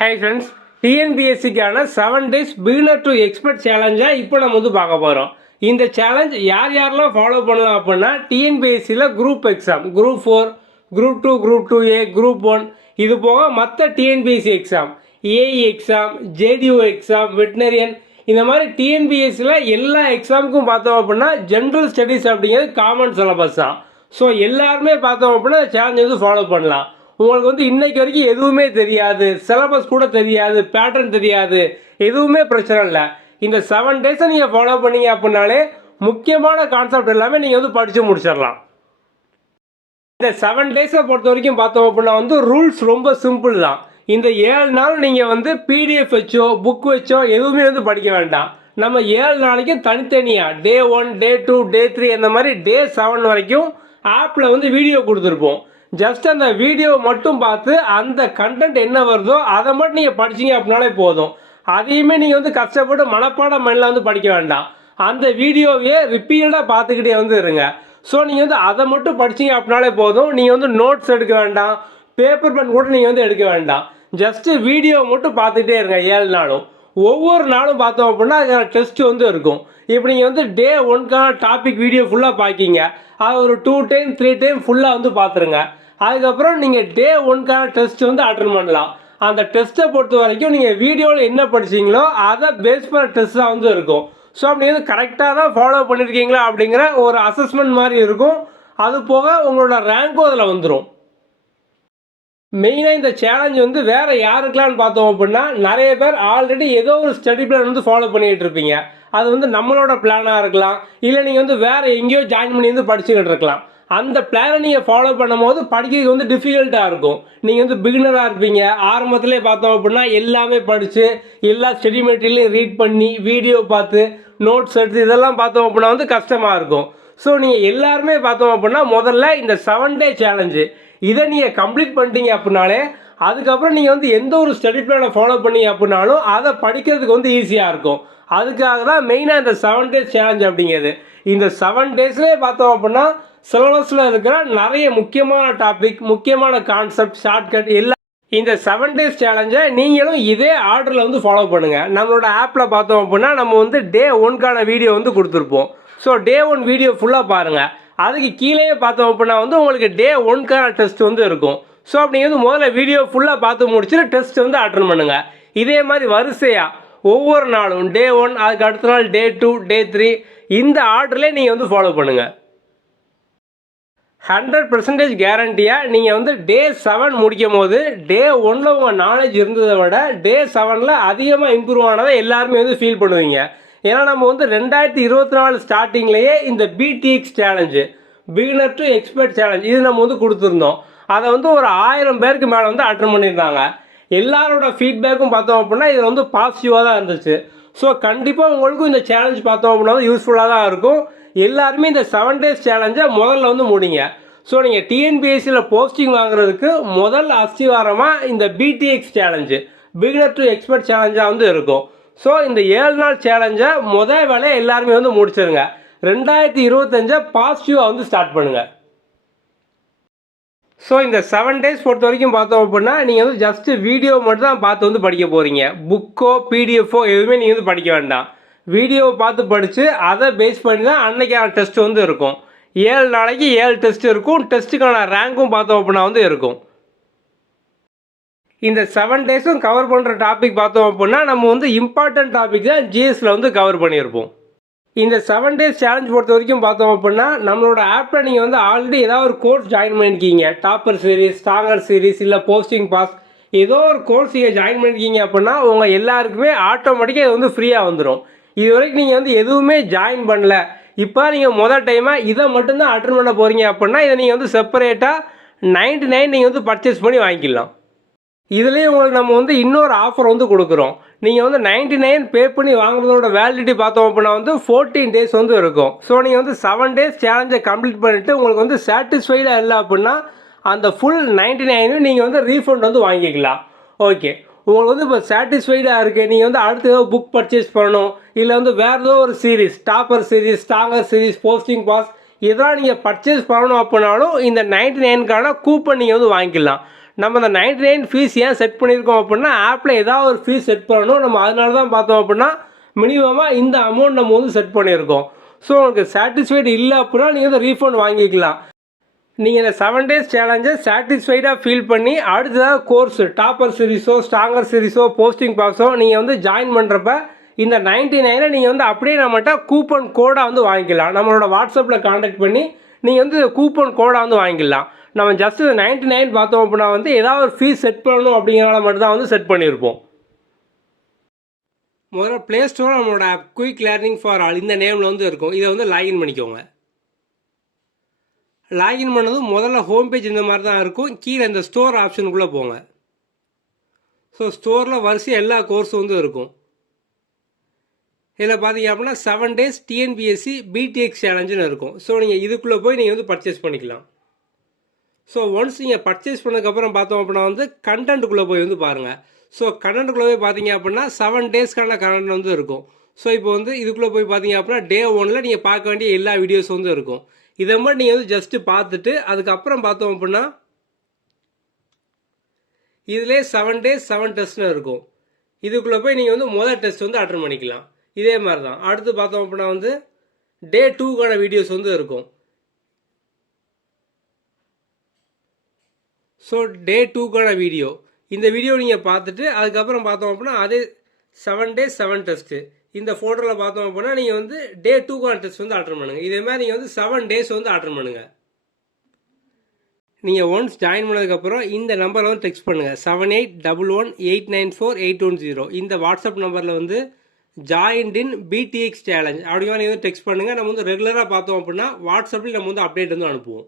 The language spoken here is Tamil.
ஹை ஃப்ரெண்ட்ஸ், டிஎன்பிஎஸ்சிக்கான 7 days பிகினர் டு எக்ஸ்பர்ட் சேலஞ்சை இப்போ நம்ம வந்து பார்க்க போகிறோம். இந்த சேலஞ்ச் யாரெல்லாம் ஃபாலோ பண்ணலாம் அப்படின்னா, டிஎன்பிஎஸ்சியில் group exam, group 4, group 2, group 2A, group 1, இது போக மற்ற TNPSC exam, AE exam, JDO exam, veterinarian, இந்த மாதிரி டிஎன்பிஎஸ்சியில் எல்லா எக்ஸாமுக்கும் பார்த்தோம் அப்படின்னா ஜென்ரல் ஸ்டடீஸ் அப்படிங்கிறது காமன் சிலபஸ் தான். ஸோ எல்லாருமே பார்த்தோம் அப்படின்னா சேலஞ்ச் வந்து ஃபாலோ பண்ணலாம். உங்களுக்கு வந்து இன்றைக்கு வரைக்கும் எதுவுமே தெரியாது, சிலபஸ் கூட தெரியாது, பேட்டர்ன் தெரியாது, எதுவுமே பிரச்சனை இல்லை. இந்த 7 days நீங்கள் ஃபாலோ பண்ணீங்க அப்படின்னாலே முக்கியமான கான்செப்ட் எல்லாமே நீங்கள் வந்து படித்து முடிச்சிடலாம். இந்த 7 days பொறுத்த வரைக்கும் பார்த்தோம் அப்படின்னா வந்து ரூல்ஸ் ரொம்ப சிம்பிள் தான். இந்த 7 நாள் நீங்கள் வந்து பிடிஎஃப் வச்சோ புக் வச்சோ எதுவுமே வந்து படிக்க வேண்டாம். நம்ம 7 நாளைக்கும் தனித்தனியாக டே 1, டே 2, டே 3 அந்த மாதிரி டே 7 வரைக்கும் ஆப்பில் வந்து வீடியோ கொடுத்துருப்போம். ஜஸ்ட் அந்த வீடியோ மட்டும் பார்த்து அந்த கண்டென்ட் என்ன வருதோ அதை மட்டும் நீங்கள் படிச்சிங்க அப்படின்னாலே போதும். அதையுமே நீங்கள் வந்து கஷ்டப்பட்டு மனப்பாடம் மைண்டில் வந்து படிக்க வேண்டாம். அந்த வீடியோவே ரிப்பீட்டடாக பார்த்துக்கிட்டே வந்து இருங்க. ஸோ நீங்கள் வந்து அதை மட்டும் படிச்சிங்க அப்படின்னாலே போதும். நீங்கள் வந்து நோட்ஸ் எடுக்க வேண்டாம், பேப்பர் பென் கூட நீங்கள் வந்து எடுக்க வேண்டாம். ஜஸ்ட்டு வீடியோ மட்டும் பார்த்துக்கிட்டே இருங்க 7 நாளும். ஒவ்வொரு நாளும் பார்த்தோம் அப்படின்னா அதுக்கான டெஸ்ட் வந்து இருக்கும். இப்போ நீங்கள் வந்து டே 1க்கான டாபிக் வீடியோ ஃபுல்லாக பார்க்கிங்க, அது ஒரு 2 time 3 time ஃபுல்லாக வந்து பார்த்துருங்க. அதுக்கப்புறம் நீங்கள் டே 1க்கான டெஸ்ட் வந்து அட்டன் பண்ணலாம். அந்த டெஸ்ட்டை பொறுத்த வரைக்கும் நீங்கள் வீடியோவில் என்ன படிச்சிங்களோ அதை பேஸ் பண்ண டெஸ்ட் தான் வந்து இருக்கும். ஸோ அப்படி வந்து கரெக்டாக தான் ஃபாலோ பண்ணியிருக்கீங்களா அப்படிங்கிற ஒரு அசஸ்மெண்ட் மாதிரி இருக்கும். அது போக உங்களோட ரேங்க்கும் அதில் வந்துடும். மெயினாக இந்த சேலஞ்ச் வந்து வேறு யாருக்கெல்லாம்னு பார்த்தோம் அப்படின்னா, நிறைய பேர் ஆல்ரெடி ஏதோ ஒரு ஸ்டடி பிளான் வந்து ஃபாலோ பண்ணிகிட்டு இருப்பீங்க. அது வந்து நம்மளோட பிளானாக இருக்கலாம், இல்லை நீங்கள் வந்து வேறு எங்கேயோ ஜாயின் பண்ணி வந்து படிச்சுக்கிட்டு இருக்கலாம். அந்த பிளானை நீங்கள் ஃபாலோ பண்ணும் போது படிக்கிறது வந்து டிஃபிகல்ட்டாக இருக்கும். நீங்கள் வந்து பிகினராக இருப்பீங்க. ஆரம்பத்திலே பார்த்தோம் அப்படின்னா எல்லாமே படித்து எல்லா ஸ்டடி மெட்டீரியலையும் ரீட் பண்ணி வீடியோ பார்த்து நோட்ஸ் எடுத்து இதெல்லாம் பார்த்தோம் அப்படின்னா வந்து கஷ்டமாக இருக்கும். ஸோ நீங்கள் எல்லாருமே பார்த்தோம் அப்படின்னா முதல்ல இந்த 7 day சேலஞ்சு இதை நீங்கள் கம்ப்ளீட் பண்ணிட்டீங்க அப்படின்னாலே அதுக்கப்புறம் நீங்கள் வந்து எந்த ஒரு ஸ்டடி பிளானை ஃபாலோ பண்ணீங்க அப்படின்னாலும் அதை படிக்கிறதுக்கு வந்து ஈஸியாக இருக்கும். அதுக்காக தான் மெயினாக இந்த 7 days சேலஞ்ச் அப்படிங்கிறது. இந்த 7 daysலேயே பார்த்தோம் அப்படின்னா சிலபஸில் இருக்கிற நிறைய முக்கியமான டாபிக், முக்கியமான கான்செப்ட், ஷார்ட்கட் எல்லாம் இந்த 7 days சேலஞ்சை நீங்களும் இதே ஆர்டரில் வந்து ஃபாலோ பண்ணுங்கள். நம்மளோட ஆப்பில் பார்த்தோம் அப்படின்னா நம்ம வந்து டே 1க்கான வீடியோ வந்து கொடுத்துருப்போம். ஸோ டே 1 வீடியோ ஃபுல்லாக பாருங்கள். அதுக்கு கீழே பார்த்தோம் அப்படின்னா வந்து உங்களுக்கு டே 1க்கான டெஸ்ட் வந்து இருக்கும். ஸோ அப்படி வந்து முதல்ல வீடியோ ஃபுல்லாக பார்த்து முடிச்சுட்டு டெஸ்ட் வந்து அட்டன் பண்ணுங்கள். இதே மாதிரி வரிசையாக ஒவ்வொரு நாளும் டே 1, அதுக்கு அடுத்த நாள் டே 2, டே 3, இந்த ஆர்டர்லேயே நீங்கள் வந்து ஃபாலோ பண்ணுங்கள். 100% கேரண்டியாக நீங்கள் வந்து டே 7 முடிக்கும் போது டே 1ல் உங்கள் நாலேஜ் இருந்ததை விட டே 7ல் அதிகமாக இம்ப்ரூவ் ஆனதை எல்லாருமே வந்து ஃபீல் பண்ணுவீங்க. ஏன்னா நம்ம வந்து 2024 ஸ்டார்டிங்லேயே இந்த BTX challenge, beginner to expert challenge, இது நம்ம வந்து கொடுத்துருந்தோம். அதை வந்து ஒரு 1000 பேருக்கு மேலே வந்து அட்டன் பண்ணியிருந்தாங்க. எல்லாரோட ஃபீட்பேக்கும் பார்த்தோம் அப்படின்னா இது வந்து பாசிட்டிவாக தான் இருந்துச்சு. ஸோ கண்டிப்பாக உங்களுக்கும் இந்த சேலஞ்ச் பார்த்தோம் அப்படின்னா யூஸ்ஃபுல்லாக தான் இருக்கும். எல்லாருமே இந்த 7 days சேலஞ்சை முதல்ல வந்து முடிங்க. ஸோ நீங்கள் டிஎன்பிஎஸ்சியில் போஸ்டிங் வாங்குறதுக்கு முதல் அஸ்திவாரமாக இந்த BTX challenge, beginner to expert சேலஞ்சாக வந்து இருக்கும். ஸோ இந்த 7 நாள் சேலஞ்சை முதல் வேலையை எல்லாருமே வந்து முடிச்சிருங்க. 2025 பாசிட்டிவாக வந்து ஸ்டார்ட் பண்ணுங்கள். ஸோ இந்த 7 days பொறுத்த வரைக்கும் பார்த்தோம் அப்படின்னா நீங்கள் வந்து ஜஸ்ட்டு வீடியோ மட்டும் தான் பார்த்து வந்து படிக்க போகிறீங்க. புக்கோ பிடிஎஃபோ எதுவுமே நீங்கள் வந்து படிக்க வேண்டாம். வீடியோவை பார்த்து படித்து அதை பேஸ் பண்ணி தான் அன்றைக்கான டெஸ்ட் வந்து இருக்கும். 7 நாளைக்கு 7 டெஸ்ட் இருக்கும். டெஸ்ட்டுக்கான ரேங்க்கும் பார்த்தோம் அப்படின்னா வந்து இருக்கும். இந்த 7 daysம் கவர் பண்ணுற டாபிக் பார்த்தோம் அப்படின்னா நம்ம வந்து இம்பார்ட்டன்ட் டாபிக் தான் ஜிஎஸ்சில் வந்து கவர் பண்ணியிருப்போம். இந்த 7 days சேலஞ்ச் பொறுத்த வரைக்கும் பார்த்தோம் அப்படின்னா நம்மளோட ஆப்பில் நீங்கள் வந்து ஆல்ரெடி ஏதாவது ஒரு கோர்ஸ் ஜாயின் பண்ணியிருக்கீங்க, டாப்பர் சீரீஸ், ஸ்ட்ராங்கர் சீரீஸ், இல்லை போஸ்டிங் பாஸ், ஏதோ ஒரு கோர்ஸ் நீங்கள் ஜாயின் பண்ணியிருக்கீங்க அப்படின்னா உங்கள் எல்லாருக்குமே ஆட்டோமேட்டிக்காக இது வந்து ஃப்ரீயாக வந்துடும். இது வரைக்கும் நீங்கள் வந்து எதுவுமே ஜாயின் பண்ணல, இப்போ நீங்கள் முதல் டைமாக இதை மட்டும்தான் அட்டன் பண்ண போகிறீங்க அப்படின்னா இதை நீங்கள் வந்து செப்பரேட்டாக 99 நீங்கள் வந்து பர்ச்சேஸ் பண்ணி வாங்கிக்கலாம். இதுலேயே உங்களுக்கு நம்ம வந்து இன்னொரு ஆஃபர் வந்து கொடுக்குறோம். நீங்கள் வந்து 99 பே பண்ணி வாங்குறதோட வேலிடிட்டி பார்த்தோம் அப்படின்னா வந்து 14 days வந்து இருக்கும். ஸோ நீங்கள் வந்து 7 days சேலஞ்சை கம்ப்ளீட் பண்ணிவிட்டு உங்களுக்கு வந்து சாட்டிஸ்ஃபைடாக இல்லை அப்படின்னா அந்த ஃபுல் 99 நீங்கள் வந்து ரீஃபண்ட் வந்து வாங்கிக்கலாம். ஓகே, உங்களுக்கு வந்து இப்போ சாட்டிஸ்ஃபைடாக இருக்குது, நீங்கள் வந்து அடுத்து ஏதோ புக் பர்ச்சேஸ் பண்ணணும், இல்லை வந்து வேறு ஏதோ ஒரு series, topper series, stronger series, posting pass இதெல்லாம் நீங்கள் பர்ச்சேஸ் பண்ணணும் அப்படின்னாலும் இந்த 99க்கான கூப்பன் நீங்கள் வந்து வாங்கிக்கலாம். நம்ம இந்த 99 ஃபீஸ் ஏன் செட் பண்ணியிருக்கோம் அப்படின்னா ஆப்பில் ஏதாவது ஒரு ஃபீஸ் செட் பண்ணணும். நம்ம அதனால தான் பார்த்தோம் அப்படின்னா மினிமமாக இந்த அமௌண்ட் நம்ம வந்து செட் பண்ணியிருக்கோம். ஸோ உங்களுக்கு சாட்டிஸ்ஃபைடு இல்லை அப்படின்னா நீங்கள் வந்து ரீஃபண்ட் வாங்கிக்கலாம். நீங்கள் இந்த 7 டேஸ் சேலஞ்சை சாட்டிஸ்ஃபைடாக ஃபீல் பண்ணி அடுத்ததாக கோர்ஸ் டாப்பர் சீரிஸோ ஸ்ட்ராங்கர் சீரிஸோ போஸ்டிங் பாஸோ நீங்கள் வந்து ஜாயின் பண்ணுறப்ப இந்த 99 நீங்கள் வந்து அப்படியே நம்மகிட்ட கூப்பன் கோடாக வந்து வாங்கிக்கலாம். நம்மளோட வாட்ஸ்அப்பில் காண்டாக்ட் பண்ணி நீங்கள் வந்து கூப்பன் கோடாக வந்து வாங்கிக்கலாம். நம்ம ஜஸ்ட் 99 பார்த்தோம் அப்படின்னா வந்து ஏதாவது ஒரு ஃபீஸ் செட் பண்ணணும் அப்படிங்கிறனால மட்டும்தான் வந்து செட் பண்ணியிருப்போம். முதல்ல ப்ளே ஸ்டோர் நம்மளோட app quick learning for all இந்த நேமில் வந்து இருக்கும். இதை வந்து லாகின் பண்ணிக்கோங்க. லாகின் பண்ணதும் முதல்ல ஹோம் பேஜ் இந்த மாதிரி தான் இருக்கும். கீழே இந்த ஸ்டோர் ஆப்ஷனுக்குள்ளே போங்க. ஸோ ஸ்டோரில் வரிசையாக எல்லா கோர்ஸும் வந்து இருக்கும். இதில் பார்த்தீங்க அப்படின்னா 7 டேஸ் டிஎன்பிஎஸ்சி பிடிஎக்ஸ் சேலஞ்சுன்னு இருக்கும். ஸோ நீங்கள் இதுக்குள்ளே போய் நீங்கள் வந்து பர்ச்சேஸ் பண்ணிக்கலாம். ஸோ ஒன்ஸ் நீங்கள் பர்ச்சேஸ் பண்ணதுக்கப்புறம் பார்த்தோம் அப்படின்னா வந்து கண்டென்ட்டுக்குள்ளே போய் வந்து பாருங்கள். ஸோ கண்டென்ட்டுக்குள்ளே போய் பார்த்தீங்க அப்படின்னா 7 டேஸ்க்கான கண்டென்ட் வந்து இருக்கும். ஸோ இப்போ வந்து இதுக்குள்ளே போய் பார்த்தீங்க அப்படின்னா டே 1 நீங்கள் பார்க்க வேண்டிய எல்லா வீடியோஸ் வந்து இருக்கும். இதை மட்டும் நீங்கள் வந்து ஜஸ்ட்டு பார்த்துட்டு அதுக்கப்புறம் பார்த்தோம் அப்படின்னா இதிலே 7 டேஸ் 7 டெஸ்ட்னு இருக்கும். இதுக்குள்ளே போய் நீங்கள் வந்து முதல் டெஸ்ட் வந்து அட்டன் பண்ணிக்கலாம். இதே மாதிரி தான் அடுத்து பார்த்தோம் அப்படின்னா வந்து டே 2க்கான வீடியோஸ் வந்து இருக்கும். ஸோ டே 2க்கான வீடியோ இந்த வீடியோ நீங்கள் பார்த்துட்டு அதுக்கப்புறம் பார்த்தோம் அப்படின்னா அதே 7 டேஸ் 7 டெஸ்ட்டு இந்த ஃபோட்டோவில் பார்த்தோம் அப்படின்னா நீங்கள் வந்து டே 2க்கான டெஸ்ட் வந்து அட்டன் பண்ணுங்கள். இதே மாதிரி நீங்கள் வந்து 7 டேஸ் வந்து அட்டன் பண்ணுங்கள். நீங்கள் ஒன்ஸ் ஜாயின் பண்ணதுக்கப்புறம் இந்த நம்பரில் வந்து டெக்ஸ்ட் பண்ணுங்கள் 7811894810 இந்த வாட்ஸ்அப் நம்பரில் வந்து ஜாயின்ட் இன் பிடிஎக்ஸ் சேலஞ்ச் அப்படிங்கிற நீங்கள் வந்து டெக்ஸ்ட் பண்ணுங்கள். நம்ம வந்து ரெகுலராக பார்த்தோம் அப்படின்னா வாட்ஸ்அப்பில் நம்ம வந்து அப்டேட் வந்து அனுப்புவோம்.